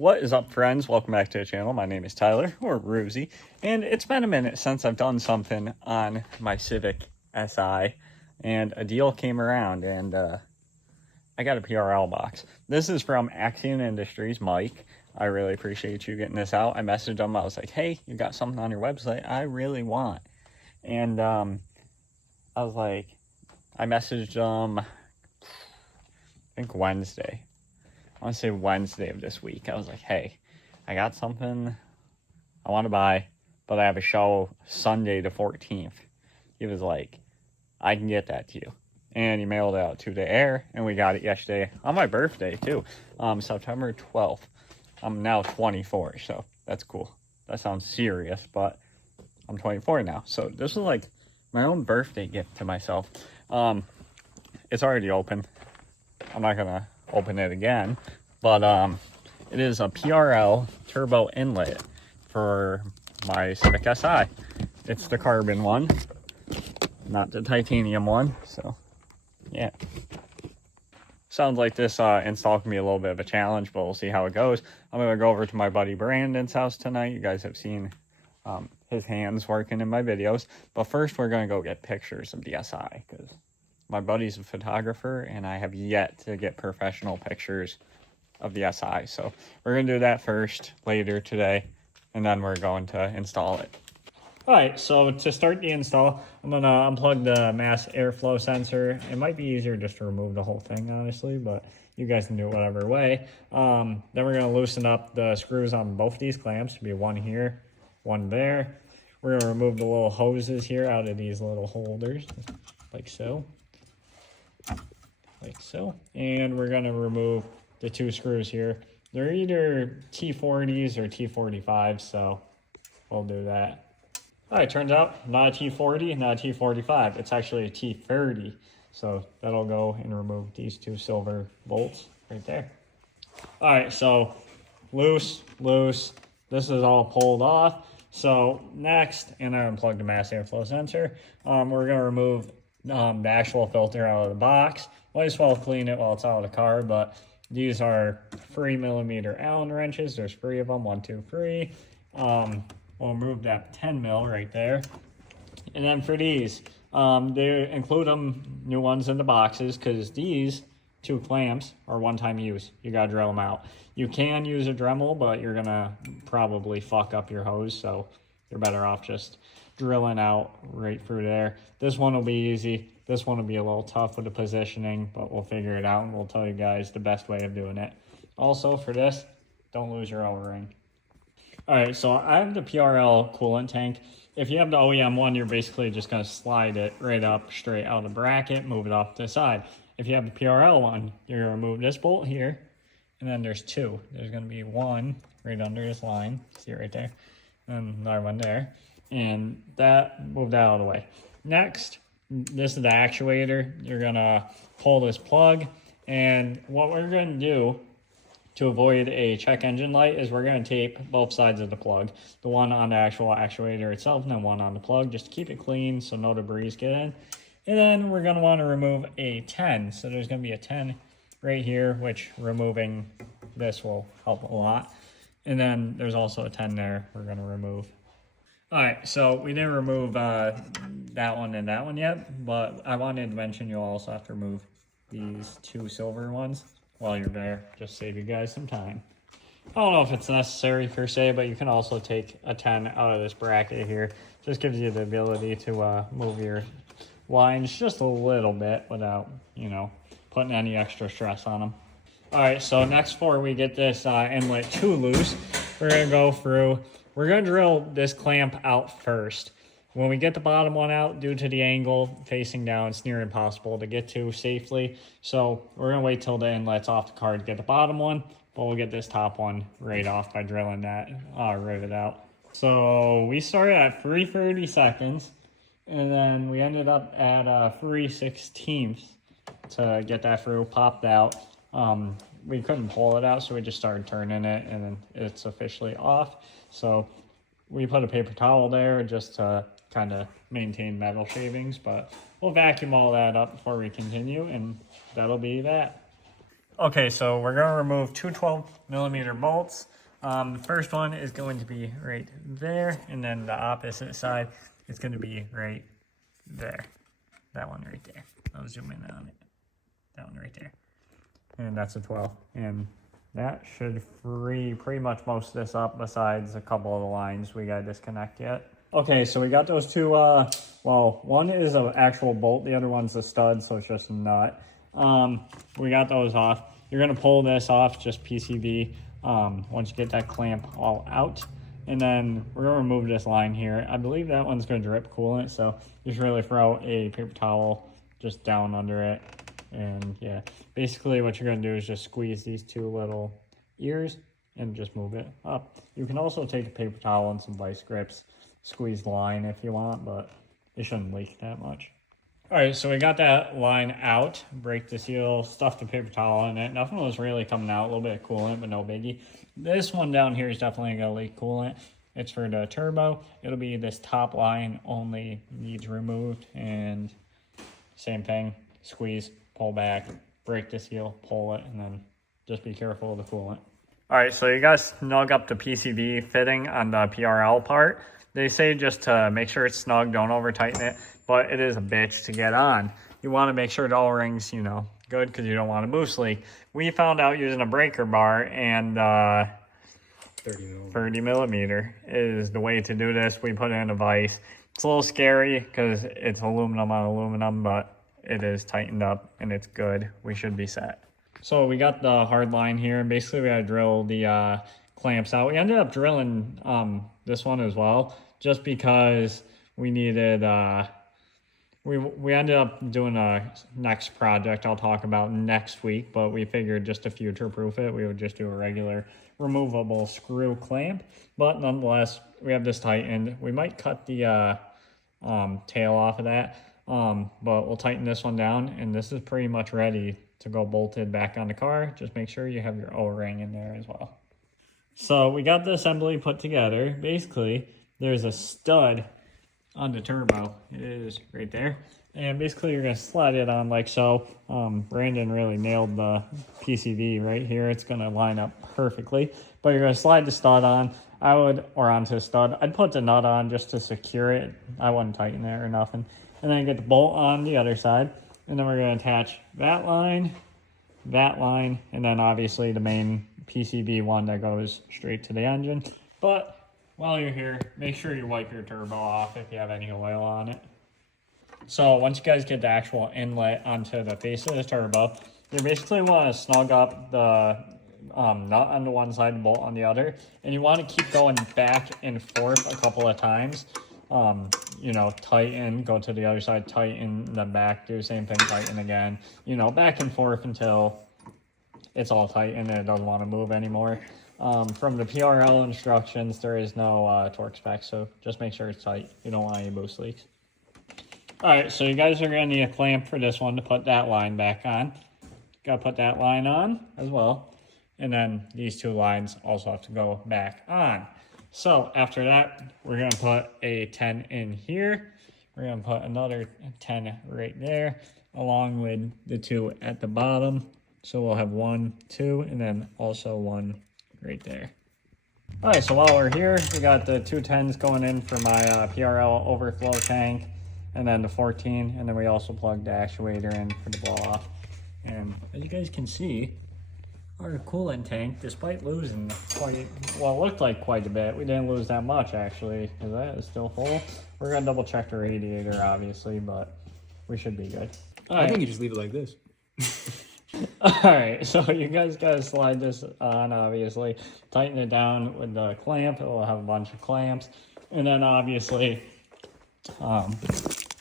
What is up, friends? Welcome back to the channel. My name is Tyler, or Ruzy, and it's been a minute since I've done something on my Civic Si, and a deal came around, and I got a PRL box. This is from Axion Industries, Mike. I really appreciate you getting this out. I messaged him. I was like, hey, you got something on your website I really want. And I was like, I messaged him, I think Wednesday. I want to say Wednesday of this week. I was like, hey, I got something I want to buy, but I have a show Sunday the 14th. He was like, I can get that to you. And he mailed it out to the air, and we got it yesterday on my birthday, too. September 12th. I'm now 24, so that's cool. That sounds serious, but I'm 24 now. So this was like my own birthday gift to myself. It's already open. I'm not going to open it again, but it is a PRL turbo inlet for my Civic Si. It's the carbon one, not the titanium one, so yeah. Sounds like this install can be a little bit of a challenge, but we'll see how it goes. I'm going to go over to my buddy Brandon's house tonight. You guys have seen his hands working in my videos, but first we're going to go get pictures of the Si, because my buddy's a photographer, and I have yet to get professional pictures of the Si. So we're going to do that first later today, and then we're going to install it. All right, so to start the install, I'm going to unplug the mass airflow sensor. It might be easier just to remove the whole thing, honestly, but you guys can do it whatever way. Then we're going to loosen up the screws on both these clamps. It'll be one here, one there. We're going to remove the little hoses here out of these little holders, like so. Like so. And we're going to remove the two screws here. They're either T40s or T45s, so we'll do that. All right, turns out not a T40, not a T45. It's actually a T30. So that'll go and remove these two silver bolts right there. All right, so loose. This is all pulled off. So next, and I unplugged the mass airflow sensor, we're going to remove the actual filter out of the box. Might as well clean it while it's out of the car, but these are 3mm Allen wrenches. There's 3 of them, 1, 2, 3. We'll remove that 10 mil right there. And then for these, they include them new ones in the boxes, because these two clamps are one-time use. You gotta drill them out. You can use a Dremel, but you're gonna probably fuck up your hose, so you're better off just drilling out right through there. This one will be easy. This one will be a little tough with the positioning, but we'll figure it out, and we'll tell you guys the best way of doing it. Also, for this, don't lose your O-ring. All right, so I have the PRL coolant tank. If you have the OEM one, you're basically just going to slide it right up straight out of the bracket, move it off to the side. If you have the PRL one, you're going to remove this bolt here, and then there's two. There's going to be one right under this line. See it right there? And another one there. And that, move that out of the way. Next, this is the actuator. You're going to pull this plug, and what we're going to do to avoid a check engine light is we're going to tape both sides of the plug. The one on the actual actuator itself, and then one on the plug, just to keep it clean so no debris get in. And then we're going to want to remove a 10. So there's going to be a 10 right here, which removing this will help a lot. And then there's also a 10 there we're going to remove. All right, so we didn't remove that one and that one yet, but I wanted to mention you'll also have to remove these two silver ones while you're there, just save you guys some time. I don't know if it's necessary per se, but you can also take a 10 out of this bracket here. Just gives you the ability to move your lines just a little bit without, putting any extra stress on them. All right, so next, before we get this inlet too loose, we're gonna go through, we're gonna drill this clamp out first. When we get the bottom one out, due to the angle facing down, it's near impossible to get to safely. So we're going to wait till the inlet's off the car to get the bottom one, but we'll get this top one right off by drilling that rivet out. So we started at 3:30 seconds, and then we ended up at 3/16 to get that through, popped out. We couldn't pull it out, so we just started turning it, and then it's officially off. So we put a paper towel there just to kind of maintain metal shavings, but we'll vacuum all that up before we continue, and that'll be that. Okay, so we're gonna remove two 12mm bolts. The first one is going to be right there, and then the opposite side is gonna be right there. That one right there. I'll zoom in on it. That one right there. And that's a 12. And that should free pretty much most of this up, besides a couple of the lines we gotta disconnect yet. Okay, so we got those two, well, one is an actual bolt, the other one's a stud, so it's just a nut. We got those off. You're gonna pull this off, just PCV, once you get that clamp all out. And then we're gonna remove this line here. I believe that one's gonna drip coolant, so just really throw a paper towel just down under it. And yeah, basically what you're gonna do is just squeeze these two little ears and just move it up. You can also take a paper towel and some vice grips, squeeze the line if you want, but it shouldn't leak that much. All right, so we got that line out, break the seal, stuff the paper towel in it. Nothing was really coming out, a little bit of coolant, but no biggie. This one down here is definitely gonna leak coolant. It's for the turbo. It'll be this top line only needs removed, and same thing, squeeze, pull back, break the seal, pull it, and then just be careful of the coolant. All right, so you guys snug up the PCV fitting on the PRL part. They say just to make sure it's snug, don't over tighten it, but it is a bitch to get on. You want to make sure the O-ring's, you know, good, because you don't want a boost leak. We found out using a breaker bar, and 30mm is the way to do this. We put in a vise. It's a little scary because it's aluminum on aluminum, but it is tightened up and it's good. We should be set. So we got the hard line here. Basically, we had to drill the clamps out. We ended up drilling this one as well, just because we needed, we ended up doing a next project I'll talk about next week, but we figured just to future-proof it, we would just do a regular removable screw clamp. But nonetheless, we have this tightened. We might cut the tail off of that, but we'll tighten this one down, and this is pretty much ready to go bolted back on the car. Just make sure you have your O-ring in there as well. So we got the assembly put together. Basically, there's a stud on the turbo. It is right there. And basically, you're going to slide it on like so. Brandon really nailed the PCV right here. It's going to line up perfectly. But you're going to slide the stud on. Or onto the stud. I'd put the nut on just to secure it. I wouldn't tighten it or nothing. And then get the bolt on the other side. And then we're going to attach that line, and then obviously the main PCV one that goes straight to the engine. But while you're here, make sure you wipe your turbo off if you have any oil on it. So once you guys get the actual inlet onto the face of the turbo, you basically want to snug up the nut on the one side and bolt on the other. And you want to keep going back and forth a couple of times. You know, tighten, go to the other side, tighten, then back, do the same thing, tighten again. You know, back and forth until it's all tight and it doesn't want to move anymore. From the PRL instructions, there is no torque spec, so just make sure it's tight. You don't want any boost leaks. All right, so you guys are going to need a clamp for this one to put that line back on. Got to put that line on as well. And then these two lines also have to go back on. So after that, we're going to put a 10 in here. We're going to put another 10 right there, along with the two at the bottom. So we'll have 1, 2, and then also 1 right there. All right, so while we're here, we got the two 10s going in for my PRL overflow tank, and then the 14, and then we also plugged the actuator in for the blow off. And as you guys can see, our coolant tank, despite losing quite, well, it looked like quite a bit. We didn't lose that much, actually, because that is still full. We're going to double check the radiator, obviously, but we should be good. I think you just leave it like this. All right, so you guys got to slide this on, obviously. Tighten it down with the clamp. It will have a bunch of clamps. And then, obviously, yeah,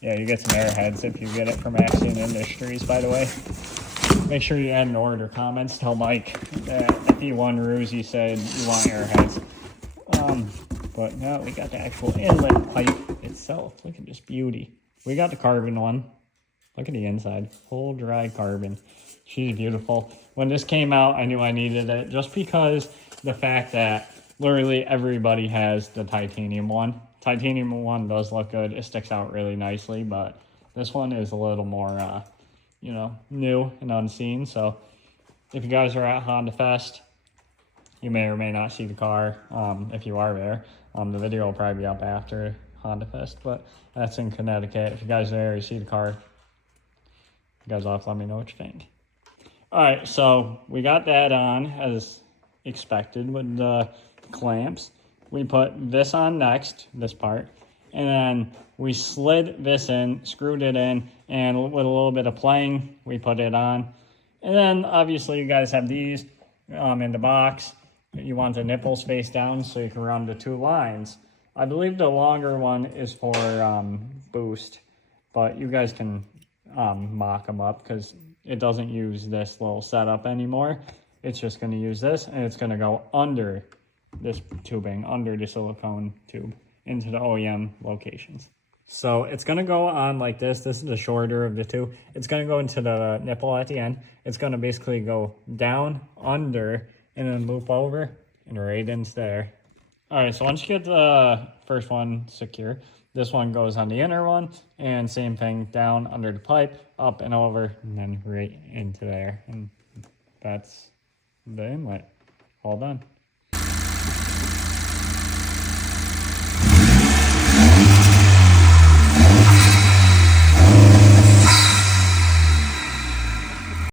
you get some airheads if you get it from Axion Industries, by the way. Make sure you add an order comments. Tell Mike that if he won Ruse, he said you want airheads. But now we got the actual inlet pipe itself. Look at this beauty. We got the carbon one. Look at the inside. Full dry carbon. She's beautiful. When this came out, I knew I needed it just because the fact that literally everybody has the titanium one. Titanium one does look good. It sticks out really nicely, but this one is a little more, you know, new and unseen. So if you guys are at Honda Fest, you may or may not see the car. If you are there, the video will probably be up after Honda Fest, but that's in Connecticut. If you guys are there, you see the car, you guys off, let me know what you think. All right, so we got that on as expected with the clamps. We put this on next, this part, and then we slid this in, screwed it in, and with a little bit of playing, we put it on. And then obviously you guys have these in the box. You want the nipples face down so you can run the 2 lines. I believe the longer one is for boost, but you guys can mock them up because it doesn't use this little setup anymore. It's just going to use this, and it's going to go under this tubing, under the silicone tube, into the OEM locations. So it's going to go on like this. This is the shorter of the two. It's going to go into the nipple at the end. It's going to basically go down, under, and then loop over, and right into there. All right, so once you get the first one secure, this one goes on the inner one, and same thing, down under the pipe, up and over, and then right into there. And that's the inlet. All done.